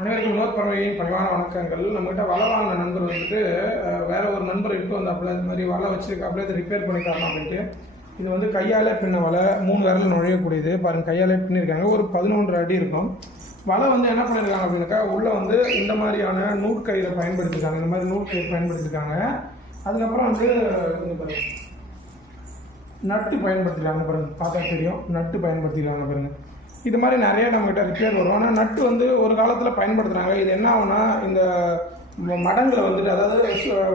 அனைவருக்கும் வினோத் பறவையின் பணிவான வணக்கங்கள். நம்மகிட்ட வலை வாங்கின நண்பர் வந்துட்டு வேற ஒரு நண்பர் இட்டு வந்தாப்புல இது மாதிரி வலை வச்சிருக்காப்புல இதை ரிப்பேர் பண்ணி அப்படின்ட்டு. இது வந்து கையாலே பின்ன வலை மூணு விரல் நுழையக்கூடியது. பாருங்க கையாலே பின்னிருக்காங்க. ஒரு பதினொன்று அடி இருக்கும். வலை வந்து என்ன பண்ணியிருக்காங்க அப்படின்னாக்கா உள்ள வந்து இந்த மாதிரியான நூற்கயிறை பயன்படுத்திருக்காங்க. இந்த மாதிரி நூற்கயிறு பயன்படுத்திருக்காங்க. அதுக்கப்புறம் வந்து நட்டு பயன்படுத்திருக்காங்க பாருங்க. பார்த்தா தெரியும். நட்டு பயன்படுத்திருக்காங்க பாருங்க. இது மாதிரி நிறைய நம்மகிட்ட ரிப்பேர் வரும். ஆனால் நட்டு வந்து ஒரு காலத்தில் பயன்படுத்துகிறாங்க இது என்ன ஆகும்னா இந்த ம- வந்துட்டு அதாவது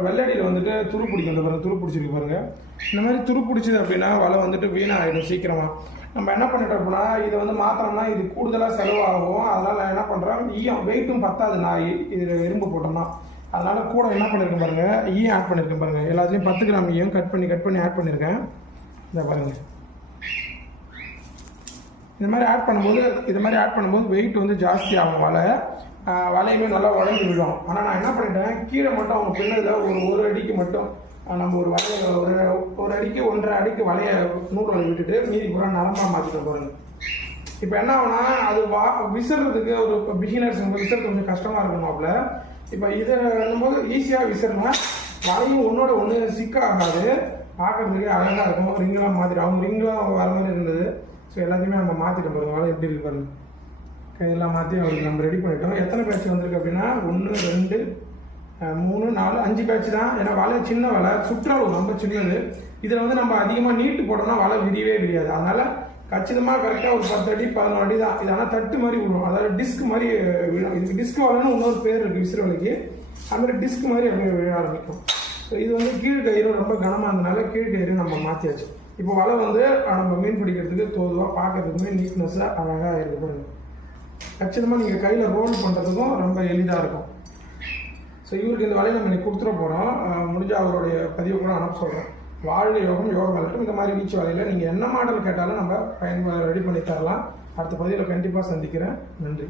வெள்ளடியில் வந்துட்டு துரு பிடிக்கிறது பாருங்கள் பாருங்க துரு பிடிச்சிருக்கு பாருங்க. இந்த மாதிரி துரு பிடிச்சிது அப்படின்னா வலை வந்துட்டு வீணாகிடும் சீக்கிரமாக நம்ம என்ன பண்ணிட்டோம் அப்படின்னா இதை வந்து மாத்திரம்னா இது கூடுதலாக செலவாகும். அதனால் நான் என்ன பண்ணுறேன் ஈயம் வெயிட்டும் பத்தாது. நாய் இதில் இரும்பு போட்டோம்னா. அதனால் கூட என்ன பண்ணியிருக்கேன் பாருங்க ஈயம் ஆட் பண்ணியிருக்கேன் பாருங்கள் எல்லாத்துலேயும் பத்து கிராம் ஈயம் கட் பண்ணி கட் பண்ணி ஆட் பண்ணியிருக்கேன் இதை பாருங்கள் இந்த மாதிரி ஆட் பண்ணும்போது இது மாதிரி ஆட் பண்ணும்போது வெயிட் வந்து ஜாஸ்தி ஆகும். வலை வலையுமே நல்லா உடஞ்சி விடும் ஆனால் நான் என்ன பண்ணிட்டேன்? கீழே மட்டும் அவங்க பின்னதில் ஒரு ஒரு அடிக்கு மட்டும் நம்ம ஒரு வலையை ஒரு ஒரு அடிக்கு ஒன்றரை அடிக்கு வலையை நூறு வலை விட்டுட்டு மீதி பூரா நரம்பா மாற்றிட்டு போகிறாங்க இப்போ என்ன ஆகுனா அது வா விசிறதுக்கு ஒரு பிகினர்ஸ் விசிறது கொஞ்சம் கஷ்டமாக இருக்கணும்ல இப்போ இதை போது ஈஸியாக விசிறனா வலையும் ஒன்றோட ஒன்று சிக்காகாது ஆகாது. அழகாக இருக்கும். ரிங்கெலாம் மாதிரி அவங்க ரிங்கெலாம் வர மாதிரி இருந்தது. ஸோ எல்லாத்தையுமே நம்ம மாற்றிட்டோம் பாருங்க வலை எப்படி இருக்கு பாருங்க. கையெல்லாம் மாற்றி அவருக்கு நம்ம ரெடி பண்ணிட்டோம். எத்தனை பேட்ச் வந்திருக்கு அப்படின்னா ஒன்று ரெண்டு மூணு நாலு அஞ்சு பேட்ச் தான். ஏன்னா வலை சின்ன வலை சுற்றளவு ரொம்ப சின்னது. இதில் வந்து நம்ம அதிகமாக நீட்டு போட்டோம்னா வலை விரியவே விரியாது. அதனால கச்சிதமாக கரெக்டாக ஒரு பத்து அடி பதினொரு அடி தான். இது ஆனால் தட்டு மாதிரி விடும் அதாவது டிஸ்க் மாதிரி விழும். இதுக்கு டிஸ்க் வலைன்னு இன்னொரு பேர் இருக்குது விசிற வலைக்கு. அதுமாதிரி டிஸ்க் மாதிரி அப்படியே விழ ஆரம்பிக்கும். ஸோ இது வந்து கீழ் கயிறு ரொம்ப கனமாக இருந்தனால கீழ் கயிறு நம்ம மாற்றியாச்சு இப்போ வலை வந்து நம்ம மீன் பிடிக்கிறதுக்கு தோதுவாக பார்க்கறதுக்குமே நீட்னஸ்ஸாக அழகாக இருக்கு பாருங்க. கச்சிதமாக நீங்கள் கையில் ரோல் பண்ணுறதுக்கும் ரொம்ப எளிதாக இருக்கும். ஸோ இவருக்கு இந்த வலையை நம்ம இன்னைக்கு கொடுத்துட போகிறோம் முடிஞ்ச அவருடைய பதிவு கூட அனுப்ப சொல்கிறேன் வாழ் யோகம் யோகம் வளர்ட்டும் இந்த மாதிரி வீச்சு வலையில் நீங்கள் என்ன மாடல் கேட்டாலும் நம்ம பயன் ரெடி பண்ணி தரலாம். அடுத்த பதிவில் கண்டிப்பாக சந்திக்கிறேன். நன்றி.